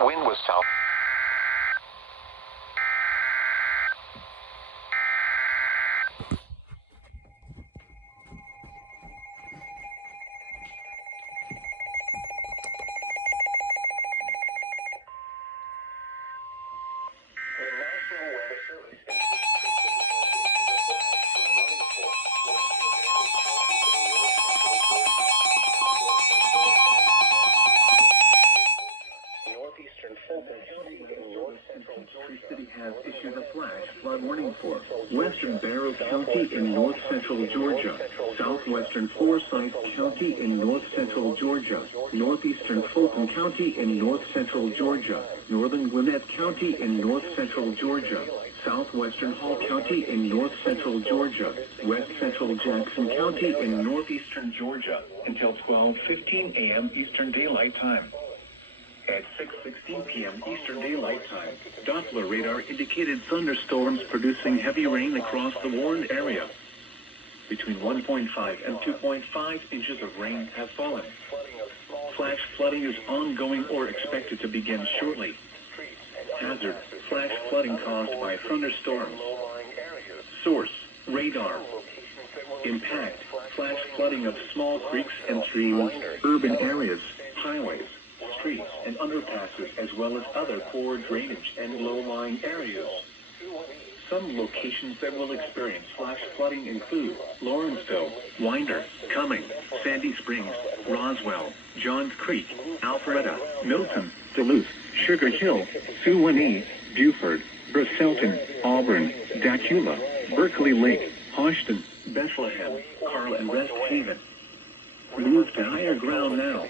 Wind was south. City has issued a flash flood warning for western Barrow County in north-central Georgia, southwestern Forsyth County in north-central Georgia, northeastern Fulton County in north-central Georgia, northern Gwinnett County in north-central Georgia, southwestern Hall County in north-central Georgia, west-central Jackson County in northeastern Georgia, until 12:15 a.m. Eastern Daylight Time. At 6:16 p.m. Eastern Daylight Time, Doppler radar indicated thunderstorms producing heavy rain across the warned area. Between 1.5 and 2.5 inches of rain have fallen. Flash flooding is ongoing or expected to begin shortly. Hazard: flash flooding caused by thunderstorms. Source: radar. Impact: flash flooding of small creeks and streams, urban areas, highways, streets, and underpasses, as well as other poor drainage and low-lying areas. Some locations that will experience flash flooding include Lawrenceville, Winder, Cumming, Sandy Springs, Roswell, Johns Creek, Alpharetta, Milton, Duluth, Sugar Hill, Suwanee, Buford, Bristolton, Auburn, Dacula, Berkeley Lake, Hodgson, Bethlehem, Carl, and Rest Haven. Move to higher ground now.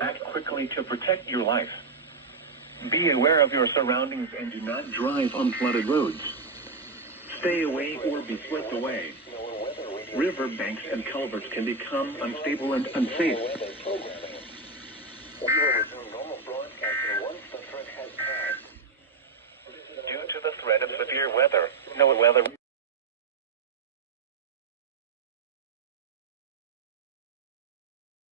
Act quickly to protect your life. Be aware of your surroundings and do not drive on flooded roads. Stay away or be swept away. River banks and culverts can become unstable and unsafe.